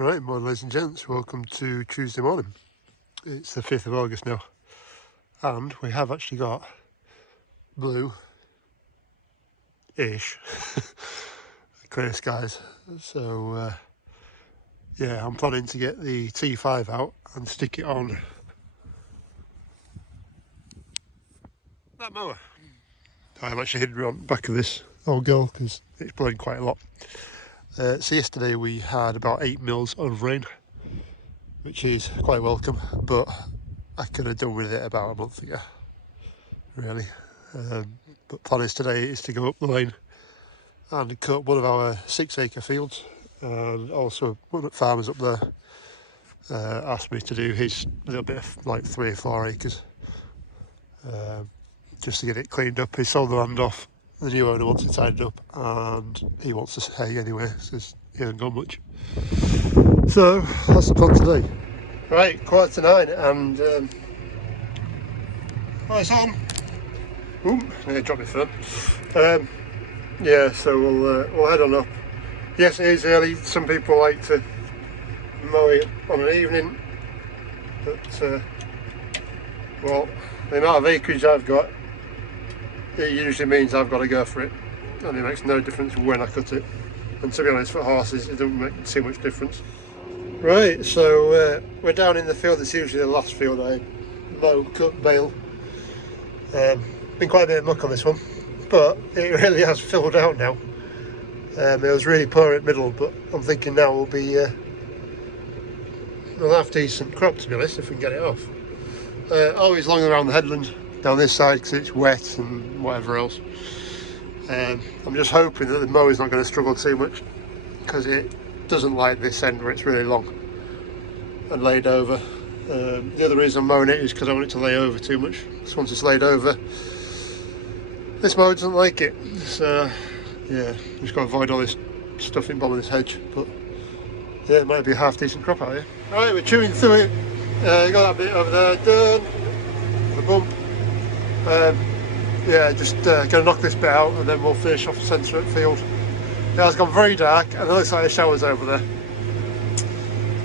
Right, morning ladies and gents, welcome to Tuesday morning. It's the 5th of August now, and we have actually got blue-ish clear skies. So yeah, I'm planning to get the T5 out and stick it on that mower. I'm actually hidden around the back of this old girl because it's blowing quite a lot. So yesterday we had about 8 mils of rain, which is quite welcome, but I could have done with it about a month ago, really. But plan is today is to go up the lane and cut one of our 6-acre fields, and also one of the farmers up there asked me to do his little bit of like 3 or 4 acres, just to get it cleaned up. He sold the land off, the new owner wants it tidied up, and he wants to hay anyway, so he hasn't got much. So that's the plan today. Right, 8:45, and it's on. Ooh, I dropped my phone. Yeah, so we'll head on up. Yes, it is early. Some people like to mow it on an evening, but well, the amount of acreage I've got, it usually means I've got to go for it, and it makes no difference when I cut it. And to be honest, for horses, it doesn't make too much difference. Right, so we're down in the field. It's usually the last field I mow, cut, bale. Been quite a bit of muck on this one, but it really has filled out now. It was really poor at middle, but I'm thinking now we'll be we'll have decent crop, to be honest, if we can get it off. Always long around the headland down this side because it's wet and whatever else. I'm just hoping that the mower's not going to struggle too much, because it doesn't like this end where it's really long and laid over. The other reason I'm mowing it is because I want it to lay over too much. So once it's laid over, this mower doesn't like it. So yeah, just got to avoid all this stuff in bottom of this hedge. But yeah, it might be a half decent crop out here. Alright, we're chewing through it. Got that bit over there done. The bump. Yeah, just gonna knock this bit out and then we'll finish off the centre of the field. Yeah, it's gone very dark and it looks like the shower's over there.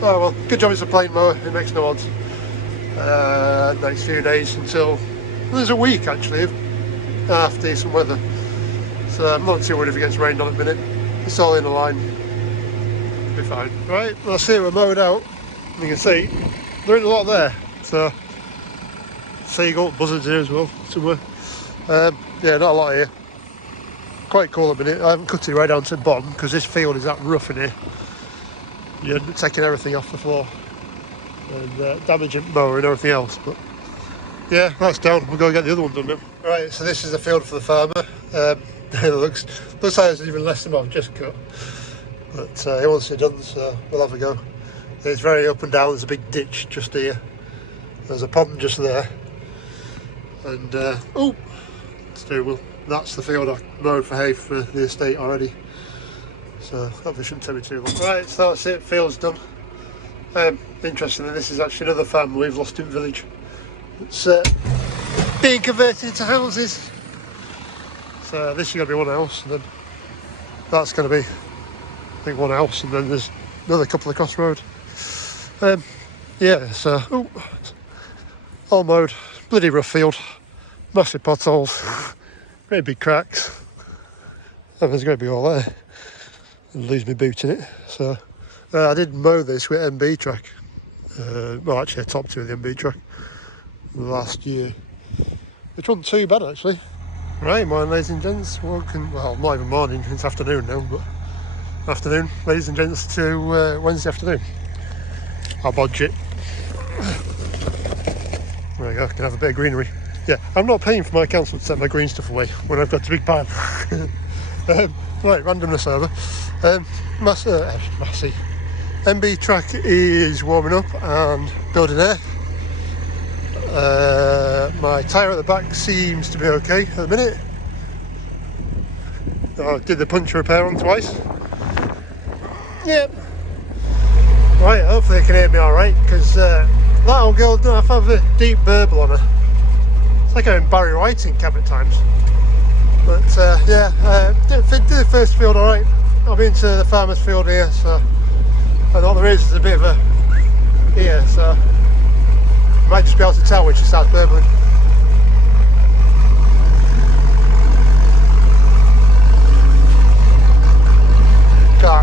Oh well, good job it's a plain mower, it makes no odds. Next few days until there's a week actually of half decent weather, so I'm not too worried if it gets rained on at the minute. It's all in a line, it'll be fine. Right, that's it, we're mowed out. You can see there ain't a lot there, so seagull, buzzards here as well somewhere. Yeah, not a lot here. Quite cool at the minute. I haven't cut it right down to the bottom because this field is that rough in here. You're taking everything off the floor and damaging the mower and everything else. But yeah, that's down. We'll go and get the other one done now. Right, so this is the field for the farmer. It looks like there's even less than what I've just cut. But he wants it done, so we'll have a go. It's very up and down. There's a big ditch just here. There's a pond just there. And oh, steering wheel. That's the field I mowed for hay for the estate already. So hopefully it shouldn't take me too long. Right, so that's it, field's done. Interestingly, this is actually another farm we've lost in village. It's being converted into houses. So this is going to be one house, and then that's going to be, I think, one house, and then there's another couple across the road. Yeah, so all mowed, bloody rough field, massive potholes, great big cracks, and there's going to be all there. And lose my boot in it. So I did mow this with MB trac. Well, actually I topped it with the MB trac last year, which wasn't too bad actually. Right, morning ladies and gents, welcome, well not even morning, it's afternoon now, but afternoon ladies and gents to Wednesday afternoon. I'll bodge it. There we go, can have a bit of greenery. Yeah, I'm not paying for my council to take my green stuff away when I've got a big pile. Right, randomness over. Massey MB trac is warming up and building air. My tyre at the back seems to be okay at the minute. I did the puncture repair on twice. Yep. Right, hopefully they can hear me alright, because that old girl doesn't have a deep burble on her. It's like having Barry White in cab at times. But yeah, did the first field alright. I'll be into the farmer's field here, so I know there there is a bit of a ear, so you might just be able to tell when she starts burbling.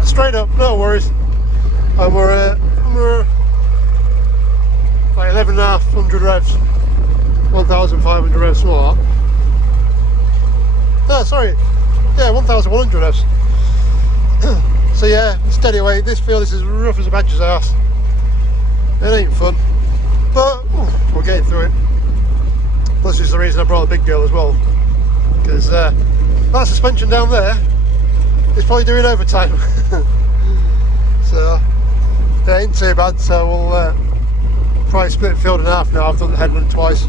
Straight up, no worries. And we're like 11,500 revs, 1,500 revs more. No, sorry, yeah, 1,100 revs. So yeah, steady away. This field is as rough as a badger's arse. It ain't fun, but we're getting through it. Plus, is the reason I brought a big girl as well, because that suspension down there is probably doing overtime. So it ain't too bad. So we'll probably split the field in half now. I've done the headland twice,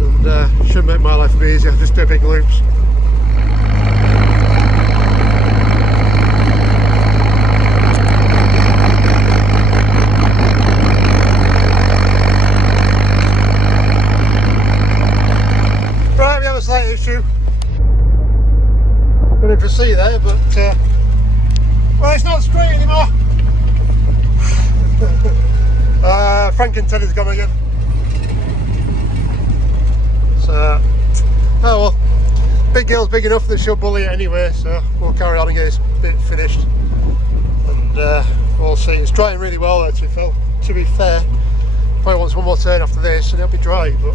and should make my life a bit easier. Just do big loops. Right, we have a slight issue. I don't know if you see there, but well, it's not straight anymore. Franken Teddy's gone again. So, oh well, big girl's big enough that she'll bully it anyway, so we'll carry on and get this bit finished. And we'll see. It's drying really well actually, Phil. To be fair, probably wants one more turn after this and it'll be dry, but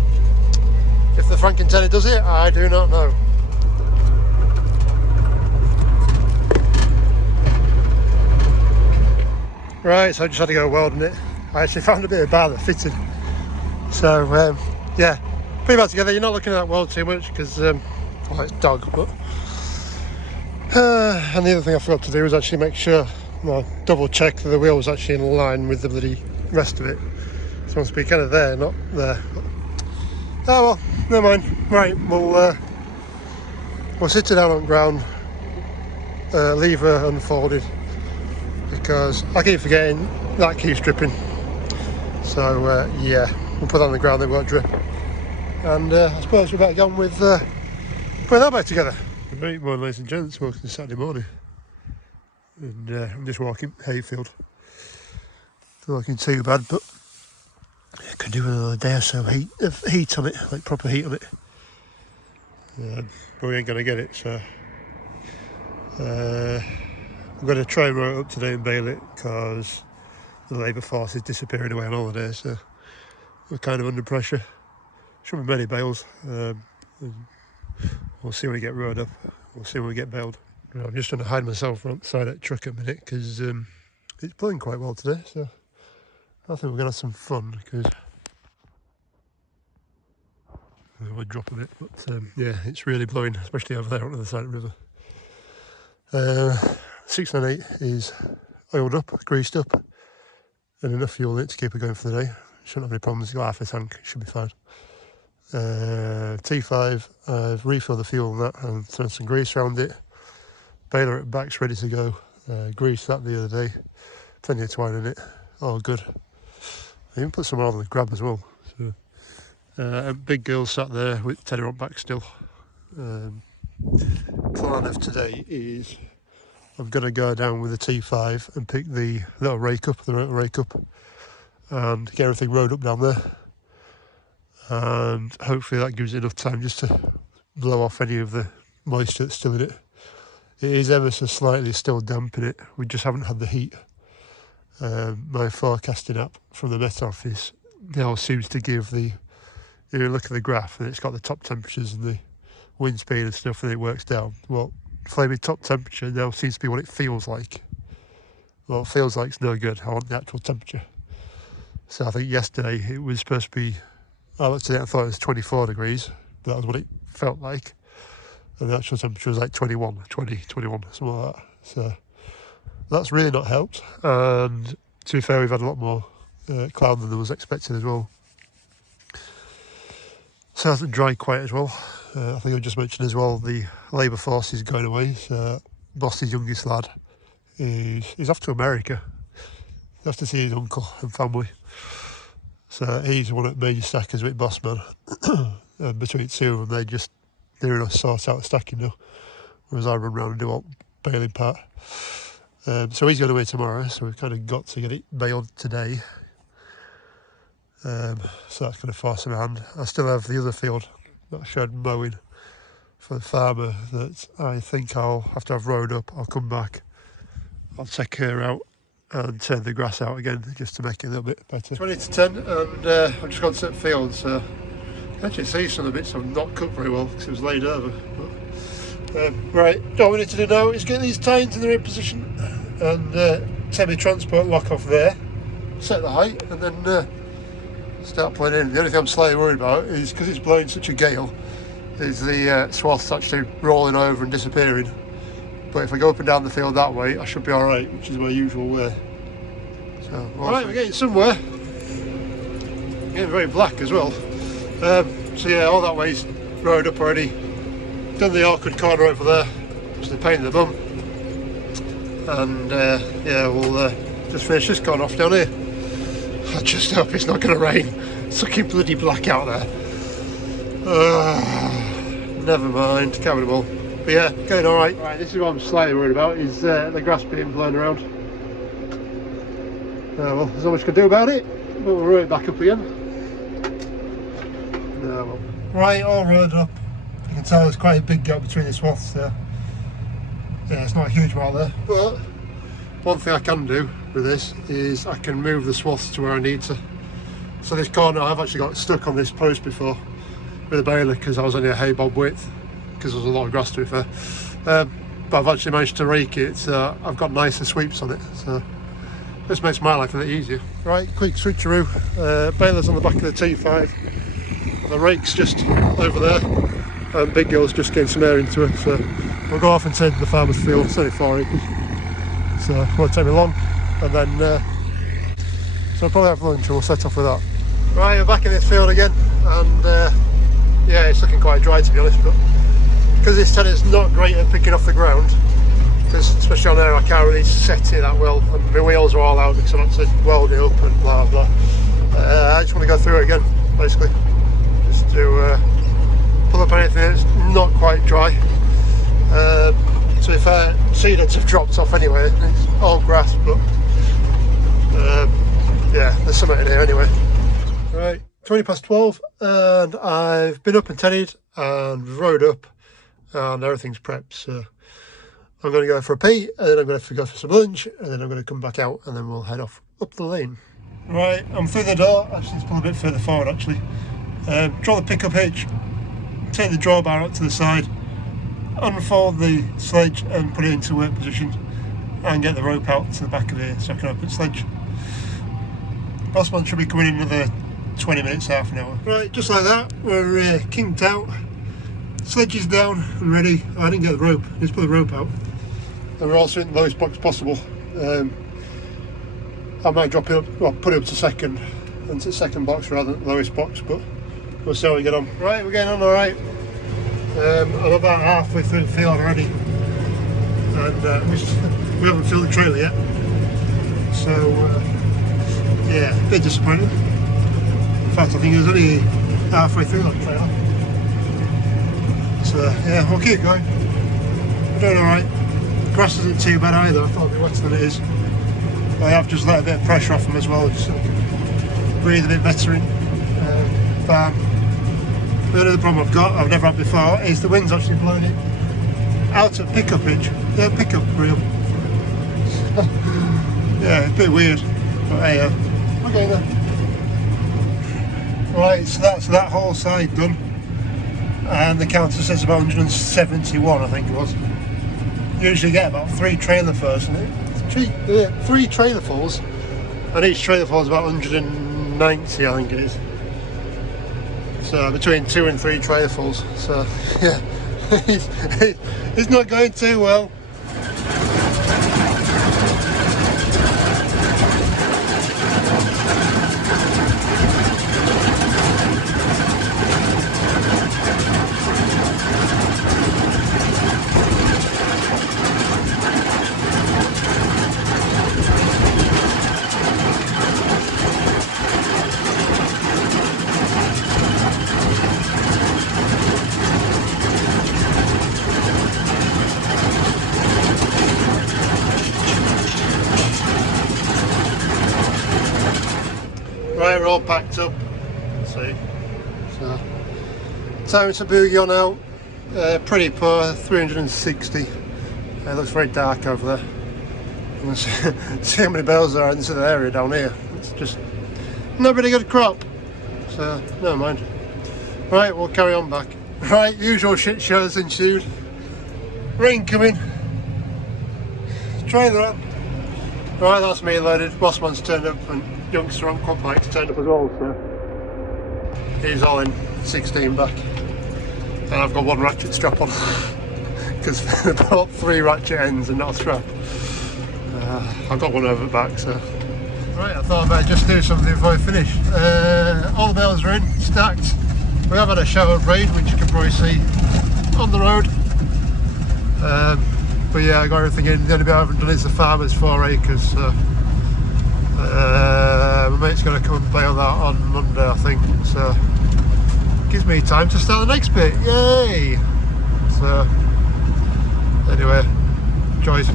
if the Franken Teddy does it, I do not know. Right, so I just had to go welding it. I actually found a bit of bar that fitted. So yeah, pretty bad together. You're not looking at that weld too much because well, it's dog. But and the other thing I forgot to do was actually make sure, well, double check that the wheel was actually in line with the bloody rest of it. It's supposed to be kind of there, not there. But, oh well, never mind. Right, we'll sit it down on ground, leave her unfolded, because I keep forgetting that keeps dripping. So yeah, we'll put that on the ground, then won't drip. And I suppose we better get on with putting that back together. Good morning, ladies and gents, welcome to Saturday morning. And I'm just walking hayfield. Not looking too bad, but I could do another day or so heat on it, like proper heat on it. But we ain't going to get it, so I'm going to try and row it up today and bale it, because the labour force is disappearing away on holiday, so we're kind of under pressure. Shouldn't be many bales. We'll see when we get rowed up. We'll see when we get baled. I'm just trying to hide myself from outside that truck a minute, because it's blowing quite well today, so I think we're going to have some fun, because it would drop a bit, but yeah, it's really blowing, especially over there on the other side of the river. 698 is oiled up, greased up, and enough fuel in it to keep it going for the day. Shouldn't have any problems. It's got half a tank, it should be fine. T5, I've refilled the fuel on that and thrown some grease around it. Baler at back's ready to go. Greased that the other day. Plenty of twine in it, all good. I even put some more on the grab as well. So, big girl sat there with Teddy on back still. Plan of today is I'm going to go down with the T5 and pick the little rake up, and get everything rowed up down there. And hopefully that gives it enough time just to blow off any of the moisture that's still in it. It is ever so slightly still damp in it. We just haven't had the heat. My forecasting app from the Met Office now seems to give the, you look at the graph and it's got the top temperatures and the wind speed and stuff, and it works down. Well, flaming top temperature now seems to be what it feels like. Well, it feels like it's no good. I want the actual temperature. So I think yesterday it was supposed to be, I looked at it and thought it was 24 degrees, but that was what it felt like. And the actual temperature was like 21, something like that. So that's really not helped. And to be fair, we've had a lot more cloud than there was expected as well. So it hasn't dried quite as well. I think I just mentioned as well, the labour force is going away. So Boss's youngest lad is off to America. He has to see his uncle and family. So he's one at major stackers with Bossman. And between two of them, they're going to sort out the stacking now. Whereas I run around and do all baling part. So he's going away tomorrow, so we've kind of got to get it baled today. So that's going to force him hand. I still have the other field that I showed mowing for the farmer that I think I'll have to have rowed up. I'll come back, I'll check her out and turn the grass out again just to make it a little bit better. 20 to 10 and I've just gone to set field, so you can actually see some of the bits I've not cut very well because it was laid over. But, right, what we need to do now is get these tines in the right position and take my transport lock off there, set the height and then start pulling in. The only thing I'm slightly worried about is because it's blowing such a gale is the swaths actually rolling over and disappearing. But if I go up and down the field that way I should be alright, which is my usual way. So, right, we're getting somewhere. Getting very black as well. So yeah, all that way's rowed up already. Done the awkward corner over there, which is the pain in the bum. And yeah, we'll just finish this corner off down here. I just hope it's not going to rain. It's looking bloody black out there. Never mind, can't win them all. But yeah, going alright. Right, this is what I'm slightly worried about, is the grass being blown around. Well, there's not much we can do about it, but we'll row it back up again. Well. Right, all rowed up. You can tell there's quite a big gap between the swaths there. Yeah, it's not a huge amount there, but one thing I can do with this is I can move the swaths to where I need to. So this corner I've actually got stuck on this post before with a baler because I was only a hay bob width because there was a lot of grass to be fair. But I've actually managed to rake it, so I've got nicer sweeps on it. So this makes my life a bit easier. Right, quick switcheroo. Baler's on the back of the T5. The rake's just over there. And Big Girl's just getting some air into it. So we'll go off and take the farmer's field. It's only 4 acres. So it won't take me long. And then, so I'll probably have lunch and we'll set off with that. Right, we're back in this field again. And yeah, it's looking quite dry to be honest. But because this tennor's not great at picking off the ground, because especially on there I can't really set it that well, and my wheels are all out because I want to weld it up and blah blah. I just want to go through it again, basically, just to pull up anything that's not quite dry. So if seed heads have dropped off anyway, it's all grass, but yeah, there's something in here anyway. Right, 20 past 12 and I've been up and tennied and rowed up and everything's prepped, so I'm going to go for a pee and then I'm going to go for some lunch and then I'm going to come back out and then we'll head off up the lane. Right, I'm through the door. Actually, it's pulled a bit further forward actually. Draw the pickup hitch, take the drawbar up to the side, unfold the sledge and put it into work position and get the rope out to the back of here so I can open the sledge. Bossman should be coming in another 20 minutes, half an hour. Right, just like that, we're kinked out. Sledge is down and ready. I didn't get the rope, just put the rope out. And we're also in the lowest box possible. I might drop it up, well, put it up to second, into second box rather than lowest box, but we'll see how we get on. Right, we're getting on alright. I'm about halfway through the field already. And we haven't filled the trailer yet. So, yeah, a bit disappointing. In fact, I think it was only halfway through that trailer. So yeah, we'll keep going. We're doing alright. Grass isn't too bad either, I thought it'd be wetter than it is. I have just let a bit of pressure off them as well, just so breathe a bit better in farm. The other problem I've got, I've never had before, is the wind's actually blowing it out of pickup hitch, pickup reel. Yeah, it's a bit weird, but hey, we're going there. Right, so that's that whole side done. And the counter says about 171, I think it was. You usually get about 3 trailer fulls, and 3 trailer fulls, and each trailer full is about 190, I think it is. So between 2 and 3 trailer fulls. So yeah, it's not going too well. Anyway, we're all packed up. Let's see. So, time to boogie on out. Pretty poor, 360. It looks very dark over there. You can see how many bales there are in this other area down here. It's just not really good crop. So, never mind. Right, we'll carry on back. Right, usual shit shows ensued. Rain coming. Trailer up. Right, that's me loaded. Bossman's turned up and youngster on quad bike's turned up as well, so he's all in 16 back. And I've got one ratchet strap on because I bought 3 ratchet ends and not a strap. I've got one over the back, so. Right, I thought I better just do something before I finish. All the bales are in, stacked. We have had a shower of rain, which you can probably see on the road. But yeah, I got everything in. The only bit I haven't done is the farmer's 4 acres. So, my mate's going to come and bale that on Monday, I think. So, gives me time to start the next bit. Yay! So, anyway, joys.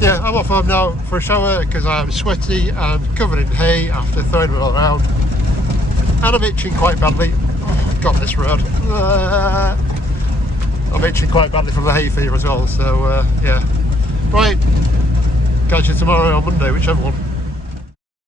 Yeah, I'm off home now for a shower because I'm sweaty and covered in hay after throwing it all around. And I'm itching quite badly. Oh, God, this road. I'm itching quite badly from the hay fever as well, so yeah. Right, catch you tomorrow or Monday, whichever one.